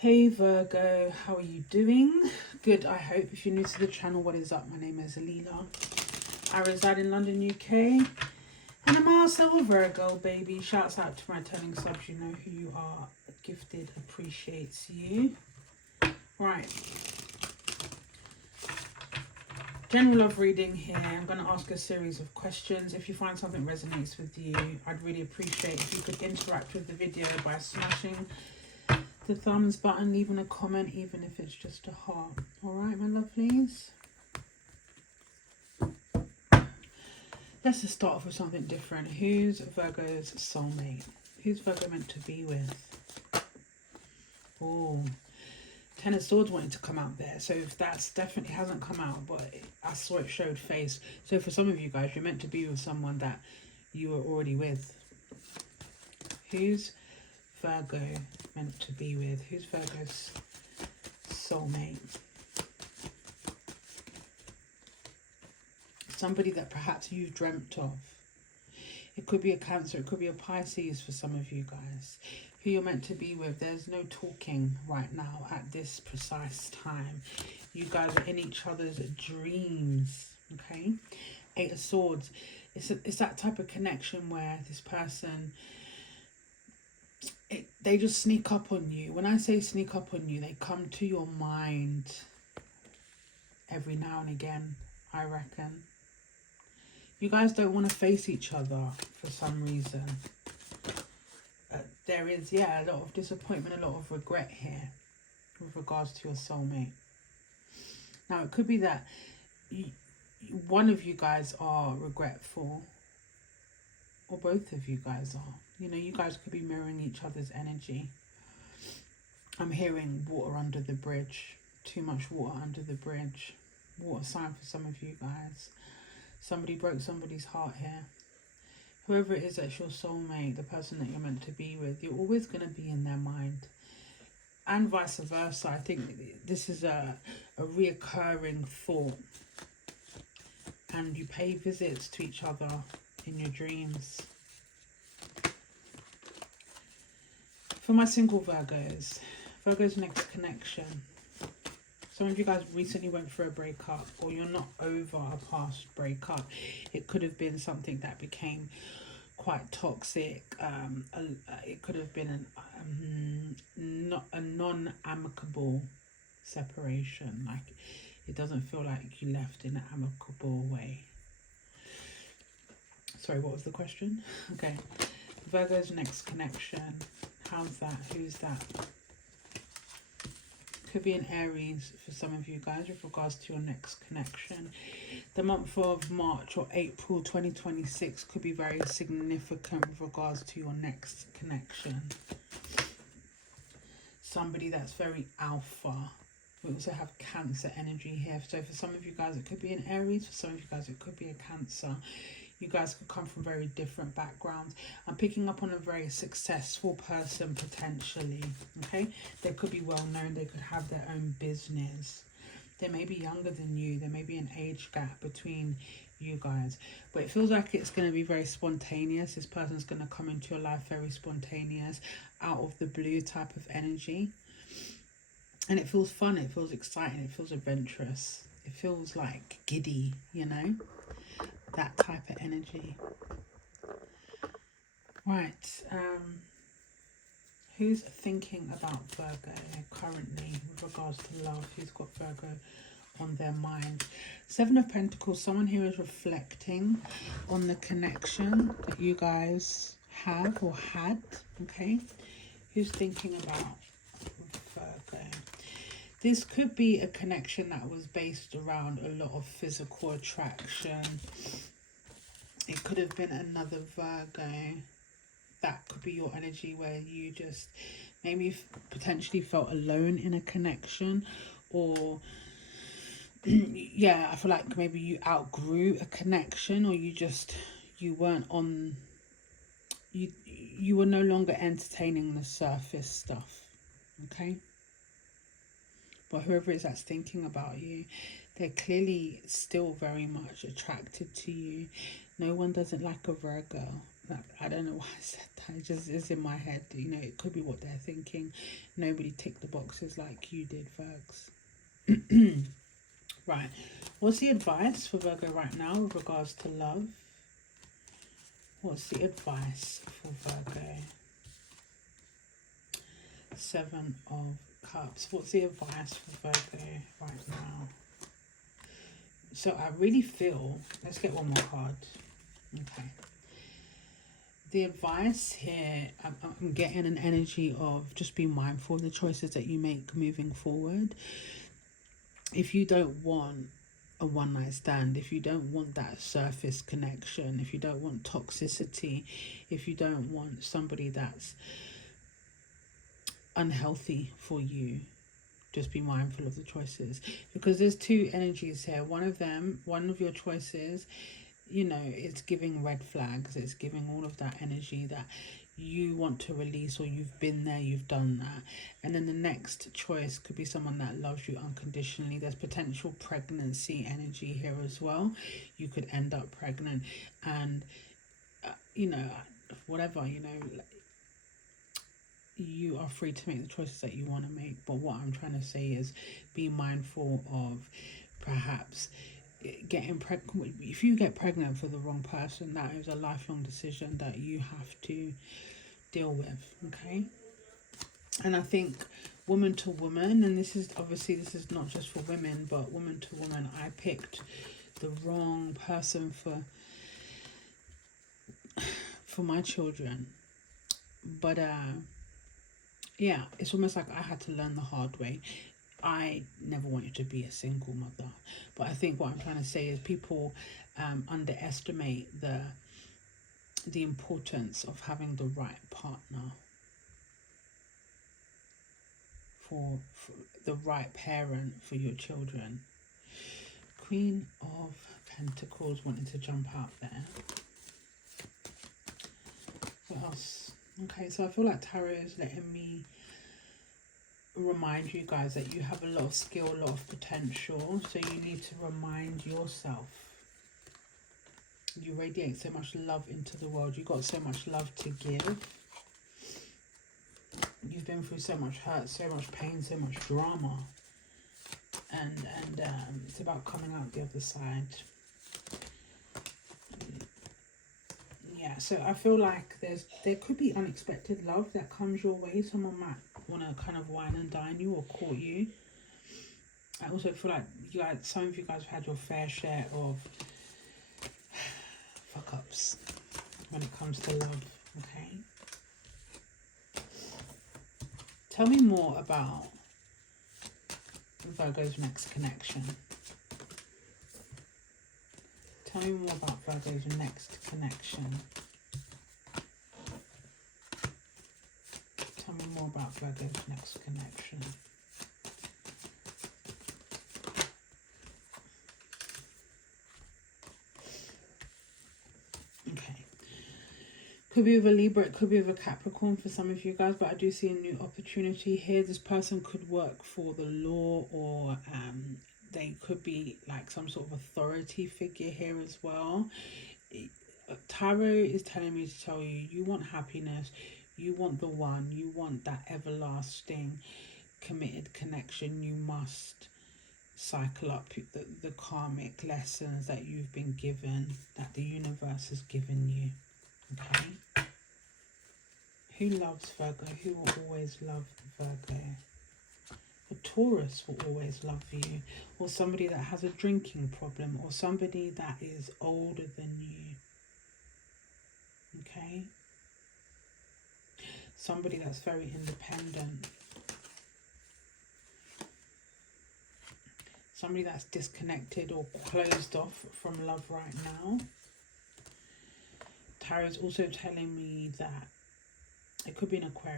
Hey Virgo, how are you doing? Good, I hope. If you're new to the channel, what is up? My name is Alila. I reside in London, UK, and I'm also a Virgo, baby. Shouts out to my returning subs. You know who you are. Gifted appreciates you. Right. General love reading here. I'm going to ask a series of questions. If you find something resonates with you, I'd really appreciate if you could interact with the video by smashing the thumbs button, leaving a comment, even if it's just a heart. All right, my lovelies. Let's just start off with something different. Who's Virgo's soulmate? Who's Virgo meant to be with? Oh, Ten of Swords wanted to come out there. So if that's definitely hasn't come out, but I saw it showed face. So for some of you guys, you're meant to be with someone that you were already with. Who's Virgo meant to be with? Who's Virgo's soulmate? Somebody that perhaps you've dreamt of. It could be a Cancer, it could be a Pisces for some of you guys. Who you're meant to be with. There's no talking right now at this precise time. You guys are in each other's dreams, okay? Eight of Swords. It's that type of connection where this person, they just sneak up on you. When I say sneak up on you, they come to your mind every now and again, I reckon. You guys don't want to face each other for some reason. There is, yeah, a lot of disappointment, a lot of regret here with regards to your soulmate. Now, it could be that one of you guys are regretful, or both of you guys are. You know, you guys could be mirroring each other's energy. I'm hearing water under the bridge. Too much water under the bridge. Water sign for some of you guys. Somebody broke somebody's heart here. Whoever it is that's your soulmate, the person that you're meant to be with, you're always going to be in their mind. And vice versa. I think this is a reoccurring thought. And you pay visits to each other in your dreams. For my single Virgos, Virgo's next connection. Some of you guys recently went through a breakup, or you're not over a past breakup. It could have been something that became quite toxic. It could have been not a non-amicable separation. Like, it doesn't feel like you left in an amicable way. Sorry, what was the question? Okay, Virgo's next connection. How's that? Who's that? Could be an Aries for some of you guys with regards to your next connection. The month of March or April 2026 could be very significant with regards to your next connection. Somebody that's very alpha. We also have Cancer energy here. So for some of you guys, it could be an Aries. For some of you guys, it could be a Cancer. You guys could come from very different backgrounds. I'm picking up on a very successful person potentially, okay? They could be well known. They could have their own business. They may be younger than you. There may be an age gap between you guys. But it feels like it's going to be very spontaneous. This person's going to come into your life very spontaneous, out of the blue type of energy. And it feels fun. It feels exciting. It feels adventurous. It feels like giddy, you know? That type of energy. Right. Who's thinking about Virgo currently with regards to love? Who's got Virgo on their mind? Seven of Pentacles. Someone here is reflecting on the connection that you guys have or had. Okay. Who's thinking about Virgo? This could be a connection that was based around a lot of physical attraction. It could have been another Virgo. That could be your energy where you just maybe potentially felt alone in a connection. Or, yeah, I feel like maybe you outgrew a connection, or you weren't on, you were no longer entertaining the surface stuff, okay? But whoever it is that's thinking about you, they're clearly still very much attracted to you. No one doesn't like a Virgo. I don't know why I said that. It just is in my head. You know, it could be what they're thinking. Nobody ticked the boxes like you did, Virgs. Right. What's the advice for Virgo right now with regards to love? What's the advice for Virgo? 7 of Cups. What's the advice for Virgo right now? So I really feel, let's get one more card. Okay. The advice here, I'm getting an energy of just be mindful of the choices that you make moving forward. If you don't want a one night stand, if you don't want that surface connection, if you don't want toxicity, if you don't want somebody that's unhealthy for you, just be mindful of the choices, because there's 2 energies here. One of your choices, you know, it's giving red flags. It's giving all of that energy that you want to release, or you've been there, you've done that. And then the next choice could be someone that loves you unconditionally. There's potential pregnancy energy here as well. You could end up pregnant, and you know, whatever, you know, you are free to make the choices that you want to make. But what I'm trying to say is be mindful of perhaps getting pregnant. If you get pregnant for the wrong person, that is a lifelong decision that you have to deal with. Okay. And I think woman to woman, and this is not just for women, but woman to woman, I picked the wrong person for my children. But yeah, it's almost like I had to learn the hard way. I never wanted to be a single mother, but I think what I'm trying to say is people underestimate the importance of having the right partner, for the right parent for your children. Queen of Pentacles wanting to jump out there. What else? Okay, so I feel like tarot is letting me remind you guys that you have a lot of skill, a lot of potential. So you need to remind yourself. You radiate so much love into the world. You've got so much love to give. You've been through so much hurt, so much pain, so much drama. And it's about coming out the other side. Yeah, so I feel like there could be unexpected love that comes your way. Someone might want to kind of wine and dine you or court you. I also feel like some of you guys have had your fair share of fuck ups when it comes to love. Okay. Tell me more about Virgo's next connection. Tell me more about Virgo's next connection. Tell me more about Virgo's next connection. Okay. Could be with a Libra, it could be with a Capricorn for some of you guys, but I do see a new opportunity here. This person could work for the law, or they could be like some sort of authority figure here as well. Tarot is telling me to tell you, you want happiness, you want the one, you want that everlasting committed connection. You must cycle up the karmic lessons that you've been given, that the universe has given you. Okay? Who loves Virgo? Who will always love Virgo? A Taurus will always love you, or somebody that has a drinking problem, or somebody that is older than you. Okay? Somebody that's very independent. Somebody that's disconnected or closed off from love right now. Tarot is also telling me that it could be an Aquarius.